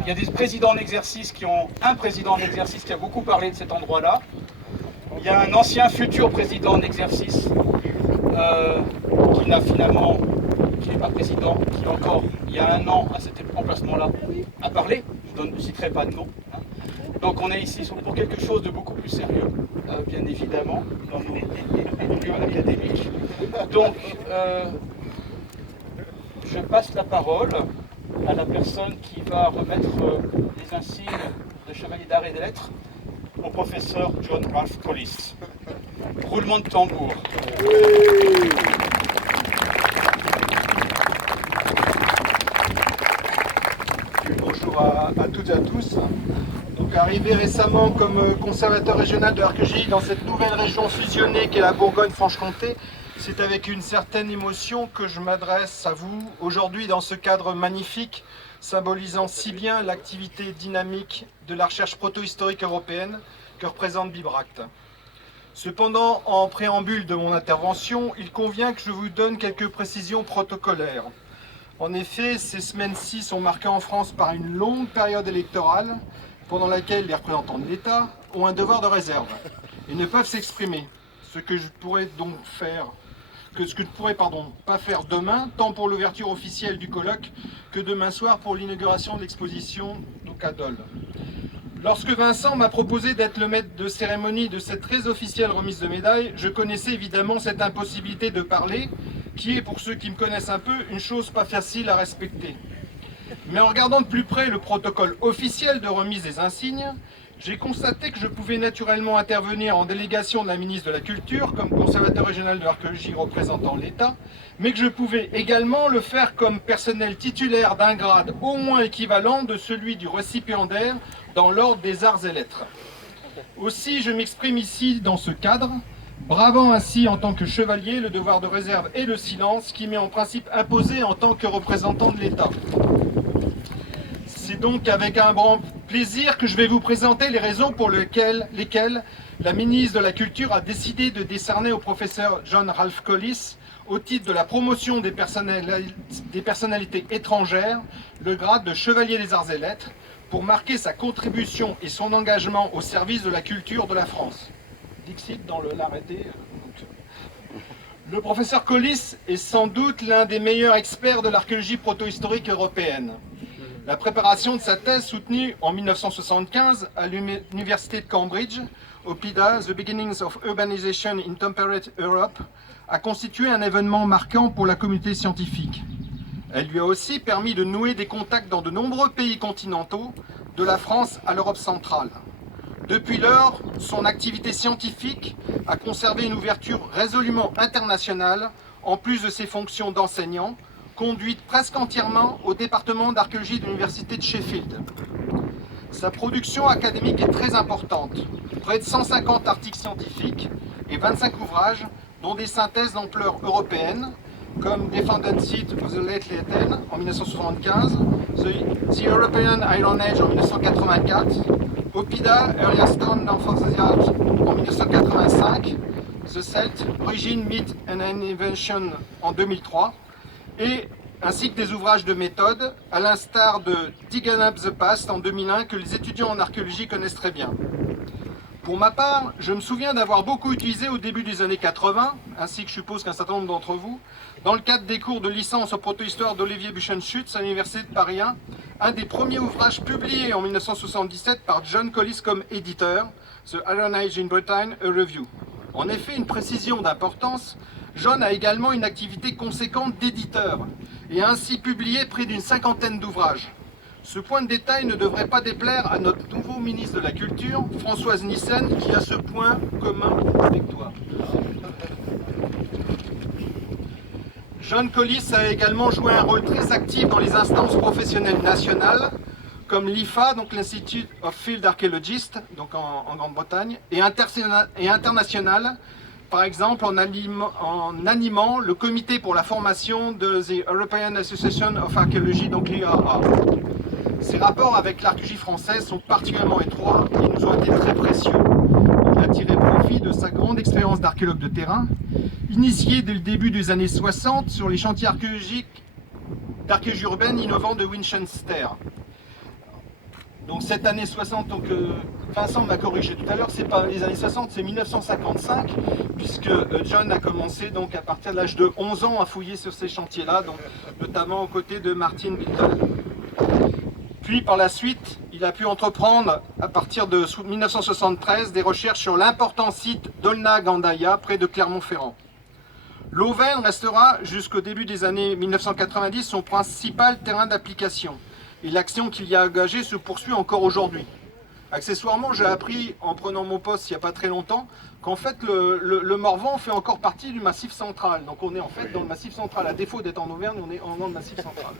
il y a des présidents en exercice un président en exercice qui a beaucoup parlé de cet endroit-là. Il y a un ancien futur président en exercice qui n'est pas président, qui encore, il y a un an, à cet emplacement-là, a parlé. Je ne citerai pas de nom. Hein. Donc on est ici pour quelque chose de beaucoup plus sérieux, bien évidemment, dans nos lieux académiques. Donc, je passe la parole à la personne qui va remettre les insignes de chevalier d'art et des lettres au professeur John Ralph Collis. Roulement de tambour. Oui. Bonjour à toutes et à tous. Donc arrivé récemment comme conservateur régional de l'archéologie dans cette nouvelle région fusionnée qu'est la Bourgogne-Franche-Comté, c'est avec une certaine émotion que je m'adresse à vous aujourd'hui dans ce cadre magnifique symbolisant si bien l'activité dynamique de la recherche protohistorique européenne que représente Bibracte. Cependant, en préambule de mon intervention, il convient que je vous donne quelques précisions protocolaires. En effet, ces semaines-ci sont marquées en France par une longue période électorale pendant laquelle les représentants de l'État ont un devoir de réserve et ne peuvent s'exprimer, ce que je ne pourrais pas faire demain, tant pour l'ouverture officielle du colloque que demain soir pour l'inauguration de l'exposition à Dole. Lorsque Vincent m'a proposé d'être le maître de cérémonie de cette très officielle remise de médaille, je connaissais évidemment cette impossibilité de parler, qui est, pour ceux qui me connaissent un peu, une chose pas facile à respecter. Mais en regardant de plus près le protocole officiel de remise des insignes, j'ai constaté que je pouvais naturellement intervenir en délégation de la ministre de la Culture, comme conservateur régional de l'archéologie représentant l'État, mais que je pouvais également le faire comme personnel titulaire d'un grade au moins équivalent de celui du récipiendaire dans l'ordre des arts et lettres. Aussi, je m'exprime ici dans ce cadre, bravant ainsi en tant que chevalier le devoir de réserve et le silence qui m'est en principe imposé en tant que représentant de l'État. C'est donc avec un grand plaisir que je vais vous présenter les raisons pour lesquelles la ministre de la Culture a décidé de décerner au professeur John Ralph Collis, au titre de la promotion des personnalités étrangères, le grade de chevalier des arts et lettres, pour marquer sa contribution et son engagement au service de la culture de la France. Dixit dans l'arrêté. Le professeur Collis est sans doute l'un des meilleurs experts de l'archéologie protohistorique européenne. La préparation de sa thèse, soutenue en 1975 à l'Université de Cambridge, au PIDA, The Beginnings of Urbanization in Temperate Europe, a constitué un événement marquant pour la communauté scientifique. Elle lui a aussi permis de nouer des contacts dans de nombreux pays continentaux, de la France à l'Europe centrale. Depuis lors, son activité scientifique a conservé une ouverture résolument internationale, en plus de ses fonctions d'enseignant, conduite presque entièrement au département d'archéologie de l'université de Sheffield. Sa production académique est très importante, près de 150 articles scientifiques et 25 ouvrages, dont des synthèses d'ampleur européenne, comme Defendant Seat of the Late Letten en 1975, The European Iron Age en 1984, Oppida, Earlier Stone Enthusiast en 1985, The Celt, Origin, Myth and Invention en 2003, ainsi que des ouvrages de méthode, à l'instar de Digging Up the Past en 2001, que les étudiants en archéologie connaissent très bien. Pour ma part, je me souviens d'avoir beaucoup utilisé au début des années 80, ainsi que je suppose qu'un certain nombre d'entre vous, dans le cadre des cours de licence en protohistoire d'Olivier Buchenschütz à l'Université de Paris 1, un des premiers ouvrages publiés en 1977 par John Collis comme éditeur, The Iron Age in Britain, a Review. En effet, une précision d'importance, John a également une activité conséquente d'éditeur et a ainsi publié près d'une cinquantaine d'ouvrages. Ce point de détail ne devrait pas déplaire à notre nouveau ministre de la Culture, Françoise Nyssen, qui a ce point commun avec toi. John Collis a également joué un rôle très actif dans les instances professionnelles nationales, comme l'IFA, donc l'Institute of Field Archaeologists, donc en Grande-Bretagne, et internationales, par exemple en animant le comité pour la formation de The European Association of Archaeology, donc l'IAA. Ses rapports avec l'archéologie française sont particulièrement étroits et nous ont été très précieux. Il a tiré profit de sa grande expérience d'archéologue de terrain, initié dès le début des années 60 sur les chantiers archéologiques d'archéologie urbaine innovants de Winchester. Donc cette année 60, donc, Vincent m'a corrigé tout à l'heure, c'est pas les années 60, c'est 1955, puisque John a commencé donc à partir de l'âge de 11 ans à fouiller sur ces chantiers-là, donc notamment aux côtés de Martin Bilton. Puis par la suite, il a pu entreprendre à partir de 1973 des recherches sur l'important site d'Aulnay-Gandaïa près de Clermont-Ferrand. L'Auvergne restera jusqu'au début des années 1990 son principal terrain d'application. Et l'action qu'il y a engagée se poursuit encore aujourd'hui. Accessoirement, j'ai appris en prenant mon poste il n'y a pas très longtemps qu'en fait le Morvan fait encore partie du Massif central. Donc on est en fait dans le Massif central. À défaut d'être en Auvergne, on est dans le Massif central.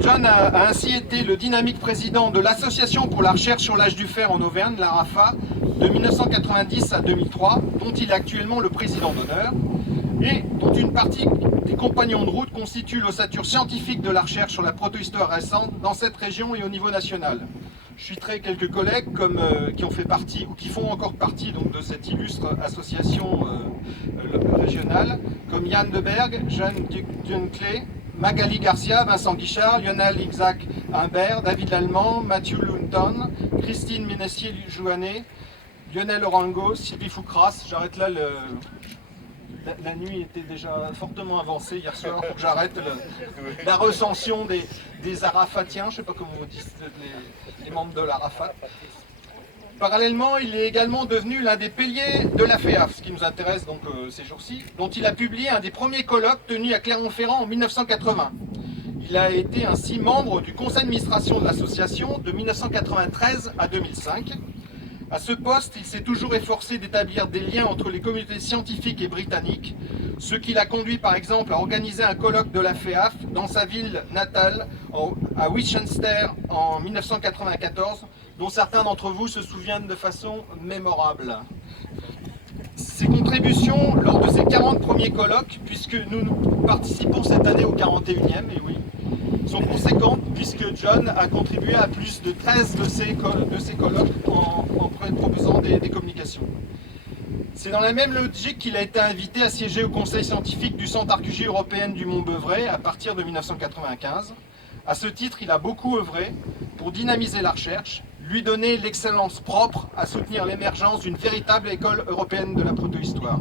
John a ainsi été le dynamique président de l'Association pour la recherche sur l'âge du fer en Auvergne, la RAFA, de 1990 à 2003, dont il est actuellement le président d'honneur, et dont une partie des compagnons de route constitue l'ossature scientifique de la recherche sur la protohistoire récente dans cette région et au niveau national. Je citerai quelques collègues qui ont fait partie ou qui font encore partie donc, de cette illustre association régionale, comme Yann Deberg, Jeanne Dunclé, Magali Garcia, Vincent Guichard, Lionel Ixac Humbert, David Lallemand, Mathieu Lunton, Christine Ménessier-Jouanet, Lionel Orango, Sylvie Foucras. J'arrête là, la nuit était déjà fortement avancée hier soir pour que j'arrête la recension des Arafatiens, je ne sais pas comment vous dites, les membres de l'Arafat. Parallèlement, il est également devenu l'un des piliers de la FEAF, ce qui nous intéresse donc ces jours-ci, dont il a publié un des premiers colloques tenus à Clermont-Ferrand en 1980. Il a été ainsi membre du conseil d'administration de l'association de 1993 à 2005. À ce poste, il s'est toujours efforcé d'établir des liens entre les communautés scientifiques et britanniques, ce qui l'a conduit par exemple à organiser un colloque de la FEAF dans sa ville natale, à Winchester, en 1994, dont certains d'entre vous se souviennent de façon mémorable. Ses contributions lors de ces 40 premiers colloques, puisque nous participons cette année au 41e, et oui, sont conséquentes puisque John a contribué à plus de 13 de ces colloques en proposant des communications. C'est dans la même logique qu'il a été invité à siéger au conseil scientifique du Centre Archéologie européenne du Mont-Beuvray à partir de 1995. À ce titre, il a beaucoup œuvré pour dynamiser la recherche, lui donner l'excellence propre à soutenir l'émergence d'une véritable école européenne de la protohistoire.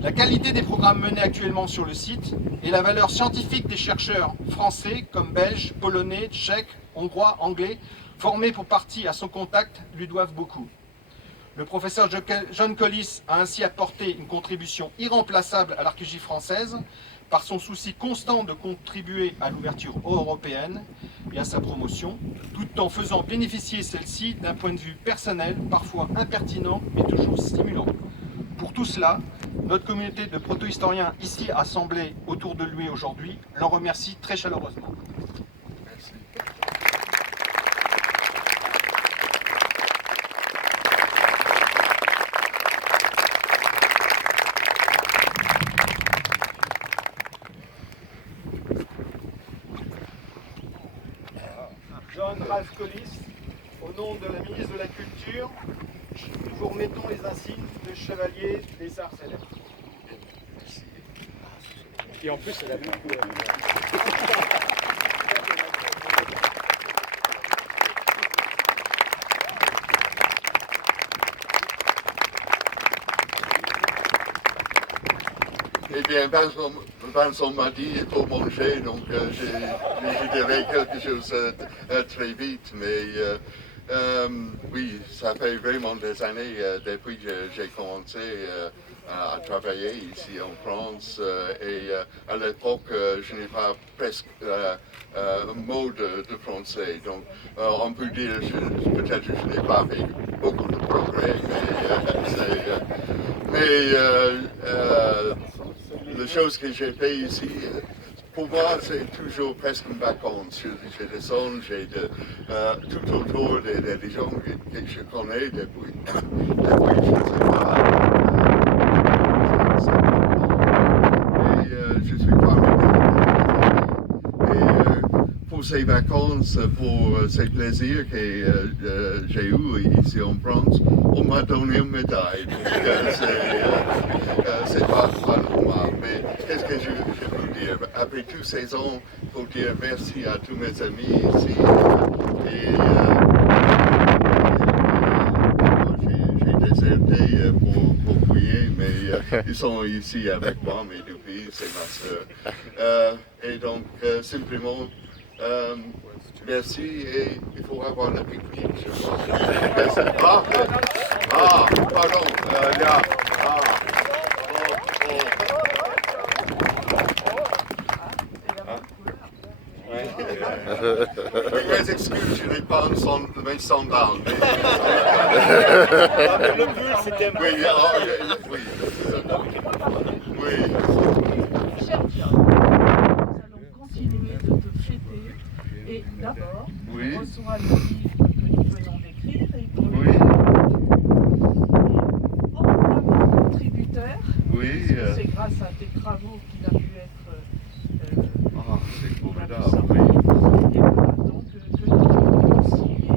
La qualité des programmes menés actuellement sur le site et la valeur scientifique des chercheurs français comme belges, polonais, tchèques, hongrois, anglais, formés pour partie à son contact, lui doivent beaucoup. Le professeur John Collis a ainsi apporté une contribution irremplaçable à l'archéologie française par son souci constant de contribuer à l'ouverture européenne et à sa promotion, tout en faisant bénéficier celle-ci d'un point de vue personnel, parfois impertinent, mais toujours stimulant. Pour tout cela, notre communauté de protohistoriens ici assemblés autour de lui aujourd'hui l'en remercie très chaleureusement. Merci. John Ralph Collis, au nom de la ministre de la Culture, nous vous remettons les insignes de chevalier des arts célèbres. Merci. Et en plus, elle a beaucoup. Eh bien, Vincent m'a dit il faut manger, donc je dirais quelque chose très vite, mais oui, ça fait vraiment des années depuis que j'ai commencé à travailler ici en France et à l'époque je n'ai pas presque un mot de français, donc on peut dire peut-être que je n'ai pas fait beaucoup de progrès, mais la chose que j'ai fait ici, pour moi, c'est toujours presque une vacance. Je descends, j'ai tout autour des gens que je connais depuis je ne sais pas. Et je suis parmi et pour ces vacances, pour ces plaisirs que j'ai eus ici en France, on m'a donné une médaille. C'est pas normal, mais qu'est-ce que je peux dire? après tous ces ans, pour dire merci à tous mes amis ici. Et j'ai déserté pour prier, mais ils sont ici avec moi, mes deux filles, c'est ma soeur. Et donc, simplement, merci et il faut avoir la pique-nique, je crois. Pardon, là. Les excuses, je n'ai pas mes sandales. Le pull, c'était un peu... Oui. Cher John, nous allons continuer de te fêter et d'abord, tu reçois le livre que nous venons d'écrire et pour lequel honorable contributeur, c'est grâce à tes travaux qu'il a pu être c'est formidable, et voilà, donc que nous pouvons signer.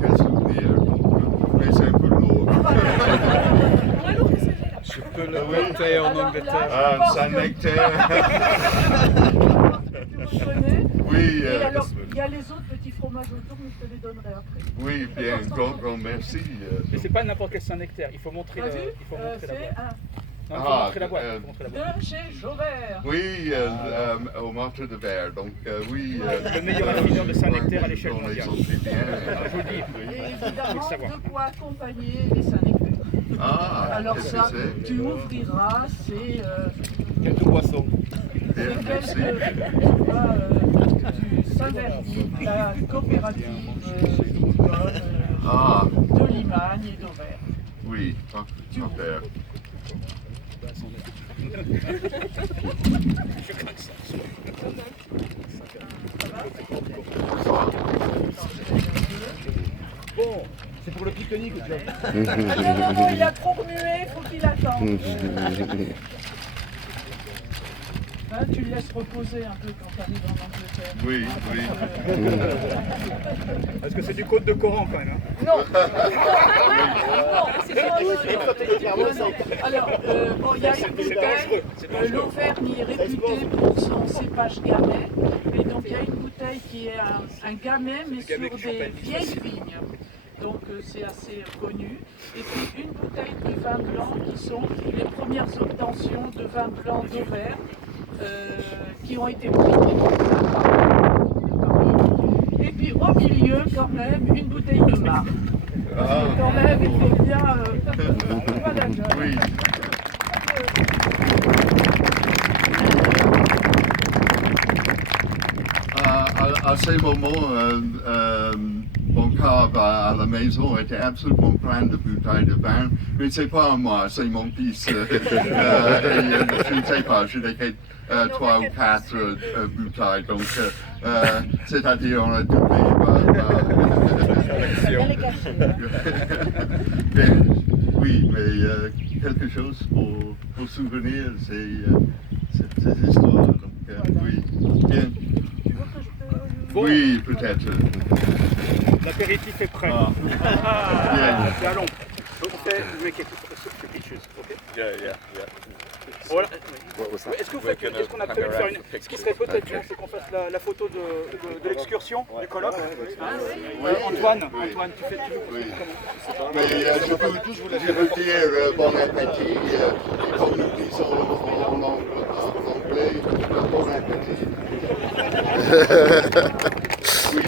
Quel souvenir, mais c'est un peu lourd. Je peux le porter en Angleterre. Saint-Nectaire. Tu reconnais? Oui. Et alors, il y a les autres petits fromages autour, mais je te les donnerai après. Oui, bien, grand merci. Mais c'est pas n'importe quel Saint-Nectaire, il faut montrer, T'as vu? il faut montrer la boîte. C'est Non, il faut montrer la boîte. il faut montrer la boîte. de chez Jaubert. Oui, au marteau de verre, donc oui. Le meilleur affineur de Saint-Nectaire à l'échelle mondiale. Je vous le dis. Et évidemment, de quoi accompagner les Saint-Nectaires. Alors qu'est-ce ça, que c'est? tu ouvriras, c'est Quelques boissons. quelques du Saint-Verdi, de la coopérative viticole de Limagne et d'Auvergne. Oui, super. Bon, c'est pour le pique-nique, John. Ah non, il a trop remué, il faut qu'il attende. Hein, tu le laisses reposer un peu quand tu arrives en Angleterre. Oui. Parce que c'est du Côte de Coran quand même. Hein. Non, c'est pas alors, bon, il y a une bouteille, l'Auvergne est réputée pour son cépage gamay, et donc il y a une bouteille qui est un gamay, mais sur des vieilles vignes. Donc c'est assez connu. Et puis une bouteille de vin blanc qui sont les premières obtentions de vin blanc d'Auvergne qui ont été primées. Et puis au milieu quand même une bouteille de marc. Parce que quand même il faut bien... voilà, Oui. À ces moments, mon cave à la maison était absolument plein de bouteilles de vin, mais c'est pas moi, c'est mon fils. Je ne sais pas, je n'ai que 3 ou 4 bouteilles, donc c'est-à-dire on a doublé. Oui, mais quelque chose pour souvenir ces histoires. Donc, oui, bien. Oui, peut-être. L'apéritif est prêt. Bien. Allons. On fait make it pictures, ok? Yeah. Voilà. Est-ce qu'on a prévu de faire une... Ce qui serait peut-être bien, c'est qu'on fasse la photo de l'excursion, du colloque. Antoine, tu fais Oui. Mais je peux dire bon appétit, comme nous disons en anglais, bon appétit. Oui.